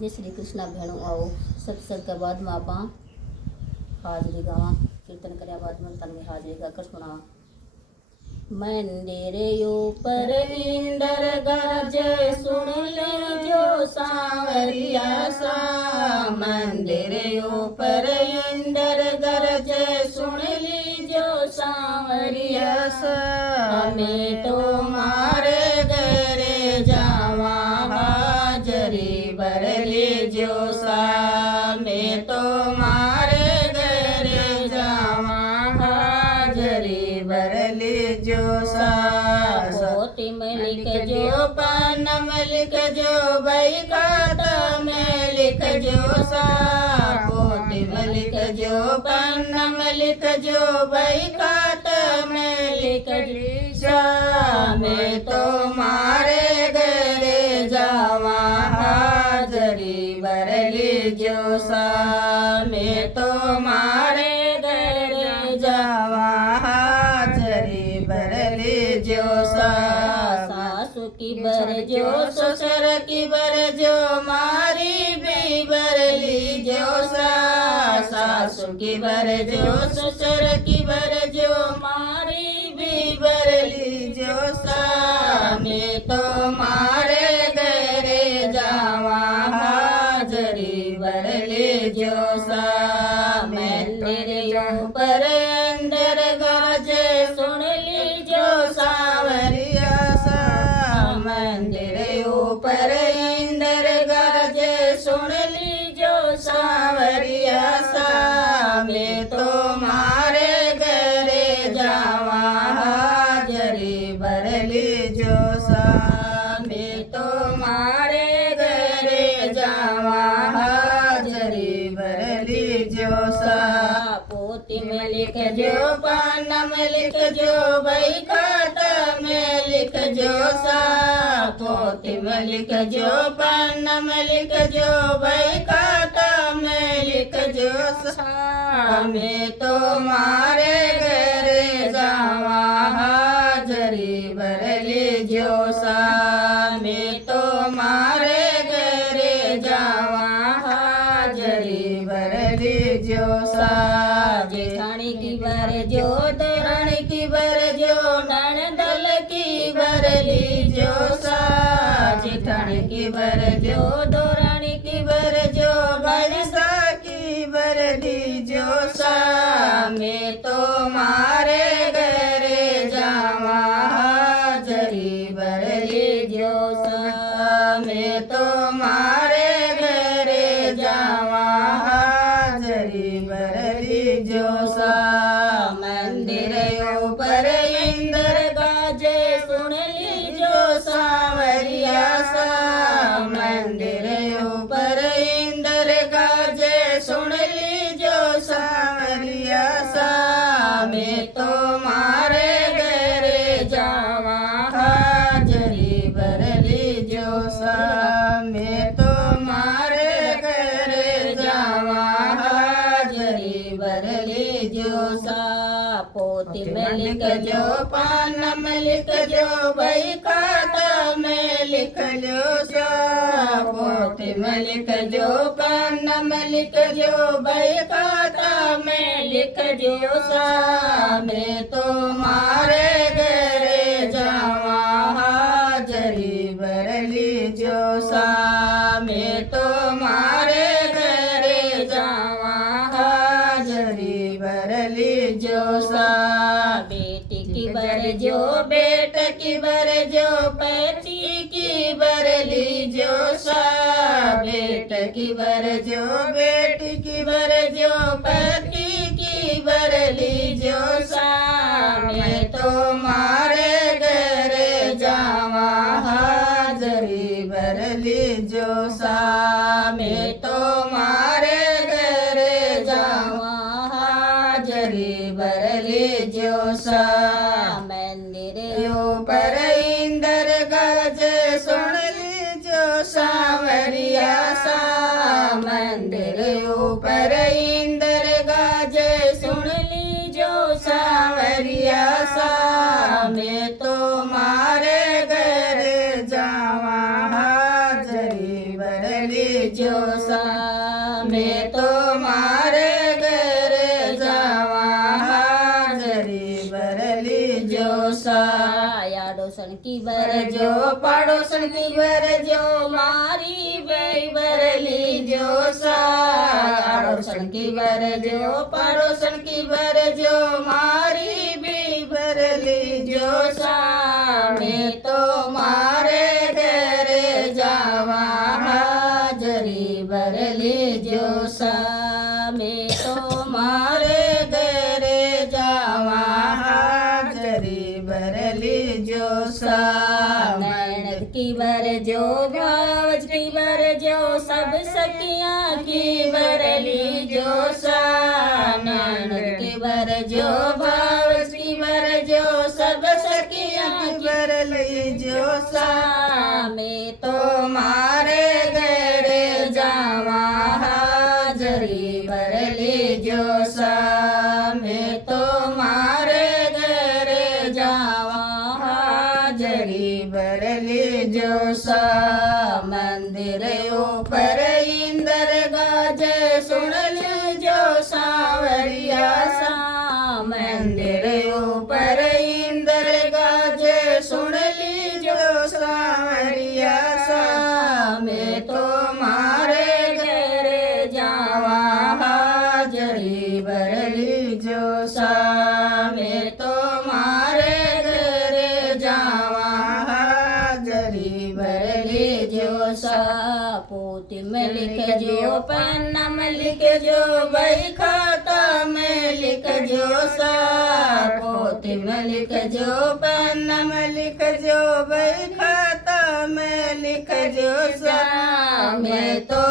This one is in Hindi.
जय श्री कृष्णा भेणो आओ सत्संग के बाद में आप हाजरी गावा कीर्तन करया बाद में तन में हाजरी गाकर सुना। मंदिर ऊपर इंदर गरजे सुन लीजो सांवरिया सा। मंदिर ऊपर इंदर गरजे सुन लीजो सांवरिया सा। हमें तो मारे घरे जावा हाजरी भर लीजो सा। मैं तो मारे घरे जावा हाजरी भर लीजो सा। पोती में लिख जो पन्ना में लिख जो भाई खाता में लिख जो सा। पोती में लिख जो पन्ना में लिख जो भाई खाता में लिख जो। मैं तो मारे घरे जावा हाजरी भर लीजो सा। मैं तो मारे घरे जावा हाजरी भर लीजो सा। सासू की बर जो ससुर की बर जो मारी भी बर लीजो सा। सासू की बर जो ससुर की बर जो मारी भी बर लीजो सा। मैं तो मारे घरे जावा हाजरी भर लीजो सा। मंदिर ऊपर अंदर गाजे सुन लीजो सांवरिया सा। मंदिर ऊपर इंदर गाजे सुन लीजो सांवरिया सा। मैं तो मारे घरे जावा हाजरी भर लीजो सा। मैं तो मारे घरे जावा हाजरी भर लीजो सा। पोती में लिख जो पन्ना में लिख जो भाई खाता में लिख जो सा। पोती में लिख जो पन्ना में लिख जो भाई खाता में लिख जो सा। मैं तो मारे घरे जावा हाजरी भर लीजो सा। मैं तो मारे घरे जावा हाजरी भर लीजो सा। जेठानी की बर जो देरानी की बर जो ननदल की बर लीजो सा। जेठानी की बर जो दोरानी की बर जो बरसा की बर लीजो सा। मैं तो मारे घरे जावा हाजरी भर लीजो सा। मैं तो मारे घरे जावा हाजरी भर लीजो सा। मंदिर ऊपर इंदर गाजे सुन लीजो सांवरिया सा। मंदिर ऊपर इंदर गाजे सुन लीजो सांवरिया सा। मैं तो मारे घरे जावा हाजरी भर लीजो सा। मैं तो मारे घरे जावा हाजरी भर लीजो सा। पोती में लिख जो पन्ना में लिख जो भाई खाता में लिख जो सा। पोती में लिख जो पन्ना में लिख जो भाई खाता में लिख जो सा। मैं तो मारे घरे जावा हाजरी भर लीजो सा। मैं तो मारे घरे जावा हाजरी भर लीजो सा। बेटी की बर जो बेट की बर जो पति की बर लीजो सा। बेट की बर जो बेटी की बर जो पति की बर लीजो सा। मैं तो मारे घरे जावा हाजरी भर लीजो सा। मैं तो मारे घरे जावा हाजरी भर लीजो सा। मंदिर ऊपर इंदर गाजे सुन लीजो सांवरिया सा। मंदिर ऊपर इंदर गाजे सुन लीजो सांवरिया सा। मैं तो मारे घरे जावा हाजरी भर लीजो सा मैं तो मारे घर जावा हाजरी भर लीजो सा आड़ोसन की भर जो पड़ोसन की भर जो मारी बेई भर लीजो सा आड़ोसन की भर जो पड़ोसन की भर जो मारी भी भर लीजो सा मैं तो मारे घर जावा हाजरी भर लीजो सा मैं तो मारे घर जावा हाजरी भर लीजो सा ननद की भर जो भावज की भर जो सब सखियाँ की भर लीजो सा ननद की भर जो भावज की भर जो सब सखियाँ की भर लीजो सा मैं तो मारे घर जावा हाजरी भर लीजो सा मैं तो मारे घर जावा हाजरी भर लीजो सा मंदिर ऊपर इंद्र गाजे सुन लीजो सावरिया सा मंदिर ऊपर इंद्र गाजे सुन लीजो सावरिया सा मैं तो मारे घर जावा हाजरी भर लीजो सा मैं तो मारे घर जावा हाजरी भर लीजो सा पोती में लिख जो पन्ना में लिख जो बही खाता में लिख जो सा पोती में लिख जो पन्ना में लिख जो बही खाता में लिख जो सा मैं तो